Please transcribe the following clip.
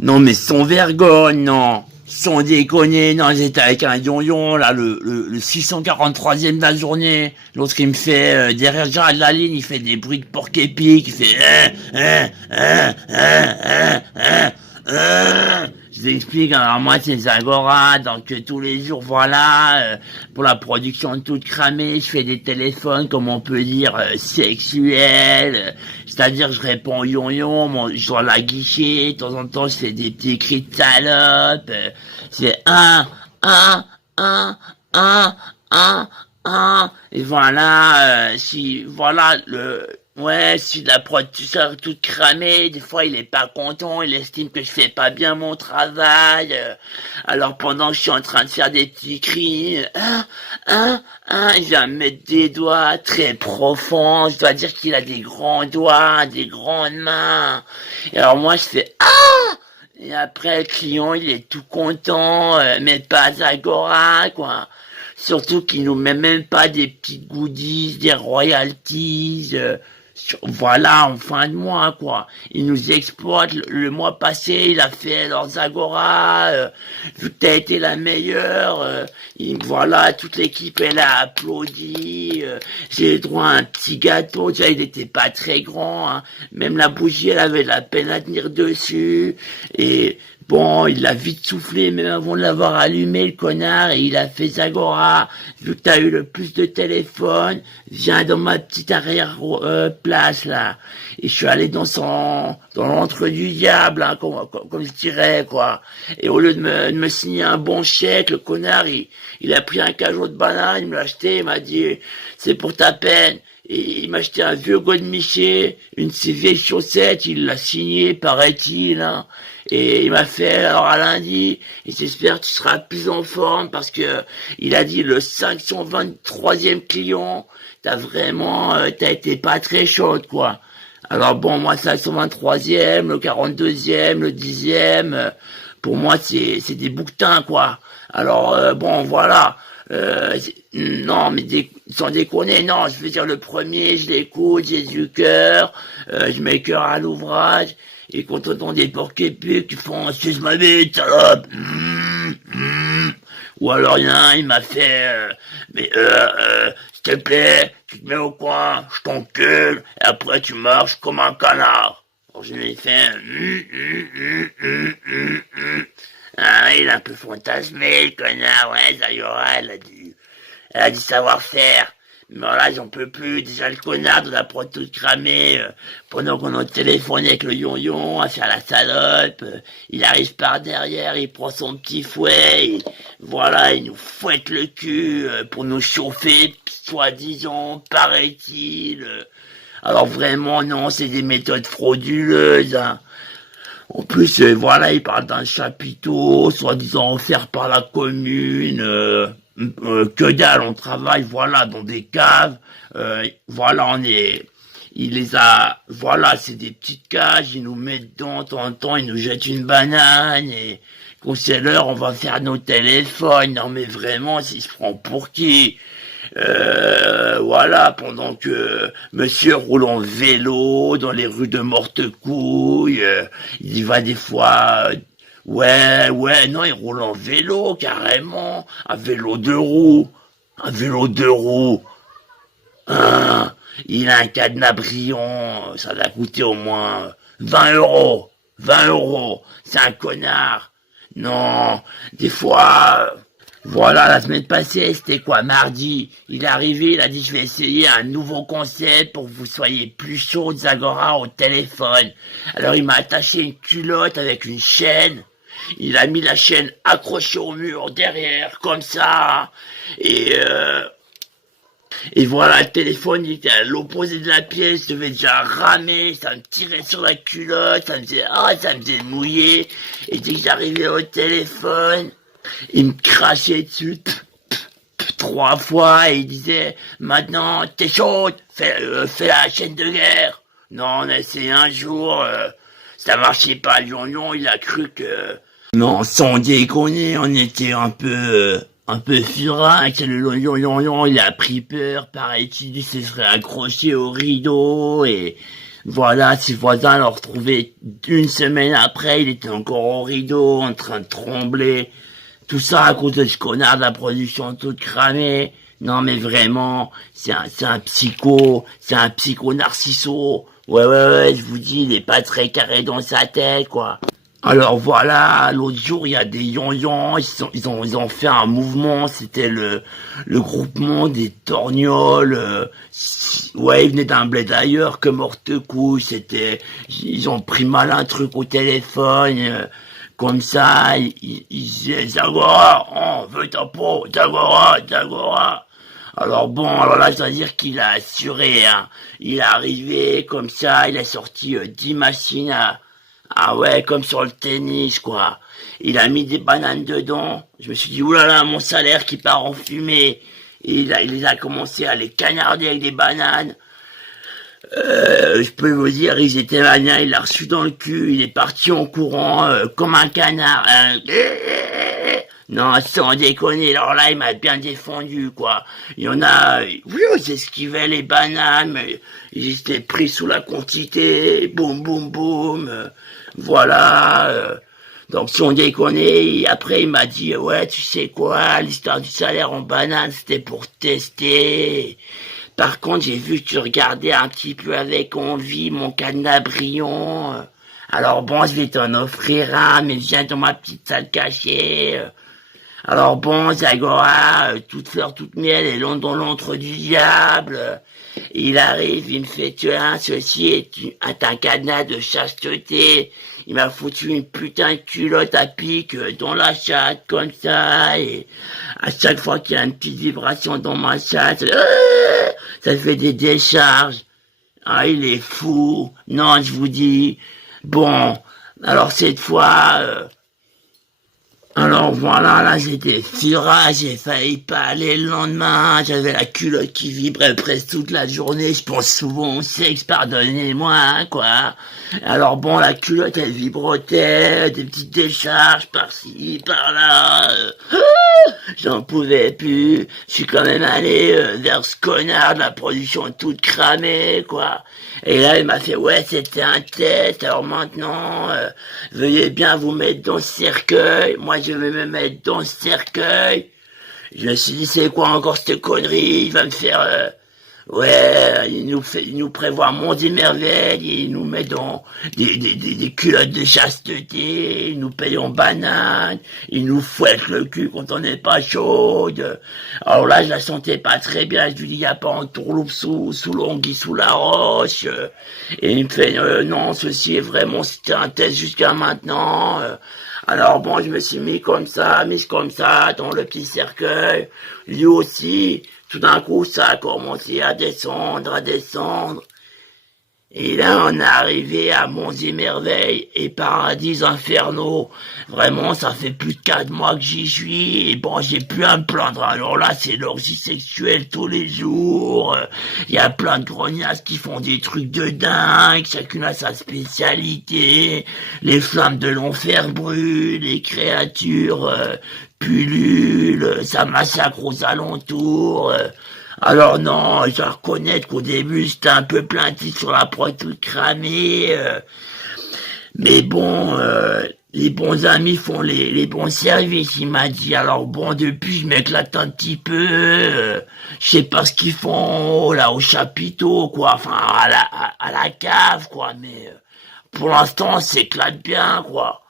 Non mais sans vergogne, non. Sans déconner, non, j'étais avec un yon là, le 643e de la journée. L'autre, il me fait, derrière Gérard de la ligne, il fait des bruits de porc épic, il fait, Je vous explique, alors moi c'est Zagora, donc tous les jours, voilà, pour la production de toute cramée, je fais des téléphones, comme on peut dire, sexuels, c'est-à-dire je réponds au je dois la guicher, de temps en temps je fais des petits cris de salope, c'est un, un, un, et voilà, si, voilà, si la prod tu sors toute cramée, des fois il est pas content, il estime que je fais pas bien mon travail, alors pendant que je suis en train de faire des petits cris, il vient me mettre des doigts très profonds, je dois dire qu'il a des grands doigts, des grandes mains, et alors moi je fais et après, le client, il est tout content, mais pas Zagora, quoi. Surtout qu'il nous met même pas des petites goodies, des royalties, voilà, en fin de mois, quoi. Il nous exploite. Le mois passé, il a fait alors Zagora, vu que t'as été la meilleure, voilà, toute l'équipe, elle a applaudi, j'ai eu droit à un petit gâteau, déjà, il était pas très grand, hein. Même la bougie, elle avait de la peine à tenir dessus, et bon, il l'a vite soufflé, même avant de l'avoir allumé, le connard, et il a fait Zagora. Vu que t'as eu le plus de téléphone, viens dans ma petite arrière place, là. Et je suis allé dans l'antre du diable, hein, comme je dirais, quoi. Et au lieu de me signer un bon chèque, le connard, il a pris un cajot de banane, il me l'a acheté, il m'a dit, c'est pour ta peine. Et il m'a acheté un vieux godemiché, une de ses vieilles chaussettes, il l'a signé, paraît-il, hein. Et il m'a fait, alors à lundi, et j'espère que tu seras plus en forme, parce que il a dit le 523e client, t'as été pas très chaude, quoi. Alors bon, moi, 523e, le 42e, le 10e, pour moi, c'est des bouquetins, quoi. Alors, bon, voilà. Non, mais sans déconner, non, je veux dire, le premier, je l'écoute, j'ai du cœur, je mets cœur à l'ouvrage, et quand on entend des porcs épais qui font «Suce ma bite, salope!» Ou alors il y en a un, il m'a fait s'il te plaît, tu te mets au coin, je t'encule, et après tu marches comme un canard. Alors je lui ai fait Ah, il a un peu fantasmé, le connard, ouais, Zayora, elle a du savoir-faire. Mais là, j'en peux plus. Déjà, le connard de la prod toute cramée, pendant qu'on est au téléphone avec le à faire la salope, il arrive par derrière, il prend son petit fouet, et voilà, il nous fouette le cul pour nous chauffer, soi-disant, paraît-il. Alors vraiment, non, c'est des méthodes frauduleuses, hein. En plus, voilà, il parle d'un chapiteau, soi-disant offert par la commune. Que dalle, on travaille, voilà, dans des caves. Voilà, il les a, voilà, c'est des petites cages, ils nous mettent dedans, de temps en temps, ils nous jettent une banane, et quand c'est l'heure, on va faire nos téléphones. Non, mais vraiment, s'il se prend pour qui? Voilà, pendant que monsieur roule en vélo dans les rues de Mortecouille, il y va des fois, non, il roule en vélo, carrément, un vélo deux roues, hein, il a un cadenas brillant, ça va coûter au moins 20 euros, c'est un connard, non, des fois, voilà, la semaine passée, c'était quoi, mardi, il est arrivé, il a dit, je vais essayer un nouveau concept pour que vous soyez plus chaud, Zagora, au téléphone. Alors il m'a attaché une culotte avec une chaîne, il a mis la chaîne accrochée au mur derrière, comme ça, et voilà, le téléphone, il était à l'opposé de la pièce, je devais déjà ramer, ça me tirait sur la culotte, ça me faisait mouiller, et dès que j'arrivais au téléphone, il me crachait dessus 3 fois et il disait maintenant t'es chaude, fais la chaîne de guerre. Non, on a essayé un jour, ça marchait pas. Lion, il a cru que non, sans déconner, on était un peu furax. Le lion, il a pris peur, paraît-il, il se serait accroché au rideau et Voilà, ses voisins l'ont retrouvé une semaine après, il était encore au rideau, en train de trembler. Tout ça à cause de ce connard de la production toute cramée. Non mais vraiment, c'est un psycho narcisso. Ouais, je vous dis, il est pas très carré dans sa tête, quoi. Alors voilà, l'autre jour, il y a des yon ils ont fait un mouvement, c'était le groupement des torgnoles, ouais, ils venaient d'un bled ailleurs que Mortecouche, ils ont pris mal un truc au téléphone, comme ça, ils disaient, Zagora, on veut ta peau, Zagora. Alors là, je dois dire qu'il a assuré, hein. Il est arrivé, comme ça, il a sorti 10 machines ah ouais, comme sur le tennis, quoi. Il a mis des bananes dedans. Je me suis dit, oulala, mon salaire qui part en fumée. Et il les a commencé à les canarder avec des bananes. Je peux vous dire, ils étaient maniens, il l'a reçu dans le cul, il est parti en courant, comme un canard. Non, sans déconner, alors là, il m'a bien défendu, quoi. Il y en a, oui, ils esquivaient les bananes, mais ils étaient pris sous la quantité, boum, voilà. Donc, sans déconner, après, il m'a dit, ouais, tu sais quoi, l'histoire du salaire en banane, c'était pour tester. Par contre, j'ai vu que tu regardais un petit peu avec envie mon cadenas brillant. Alors bon, je vais t'en offrir un, mais viens dans ma petite salle cachée. Alors bon, Zagora, toute fleur, toute miel, et dans l'antre du diable. Il arrive, il me fait, tu as ceci est un cadenas de chasteté. Il m'a foutu une putain de culotte à pic dans la chatte, comme ça, et à chaque fois qu'il y a une petite vibration dans ma chatte, ça fait des décharges. Ah, il est fou. Non, je vous dis. Bon, alors cette fois, alors voilà, là j'étais fura, j'ai failli pas aller le lendemain, j'avais la culotte qui vibrait presque toute la journée, je pense souvent au sexe, pardonnez-moi, quoi. Alors bon, la culotte elle vibrotait, des petites décharges par-ci, par-là, j'en pouvais plus, je suis quand même allé vers ce connard de la production toute cramée, quoi. Et là, il m'a fait, ouais, c'était un test, alors maintenant, veuillez bien vous mettre dans ce cercueil. Moi, je vais me mettre dans ce cercueil. Je me suis dit, c'est quoi encore cette connerie? Il va me faire, ouais, il nous prévoit un monde et merveilles, il nous met dans des culottes de chasteté, il nous paye en banane, il nous fouette le cul quand on n'est pas chaude. Alors là, je la sentais pas très bien, je lui dis, y a pas en tourloupe sous l'anguille, sous la roche. Et il me fait, non, ceci est vraiment, c'était un test jusqu'à maintenant. Alors bon, je me suis mis comme ça, dans le petit cercueil. Lui aussi, tout d'un coup, ça a commencé à descendre. Et là, on est arrivé à Monts et Merveilles et Paradis Infernaux. Vraiment, ça fait plus de 4 mois que j'y suis. Et bon, j'ai plus à me plaindre. Alors là, c'est l'orgie sexuelle tous les jours. Il y a plein de grognasses qui font des trucs de dingue. Chacune a sa spécialité. Les flammes de l'enfer brûlent. Les créatures pullulent. Ça massacre aux alentours. Alors non, je dois reconnaître qu'au début c'était un peu plaintif sur la prod toute cramée, mais bon, les bons amis font les bons services, il m'a dit. Alors bon, depuis je m'éclate un petit peu, je sais pas ce qu'ils font là au chapiteau, quoi, enfin à la cave, quoi, mais pour l'instant on s'éclate bien, quoi.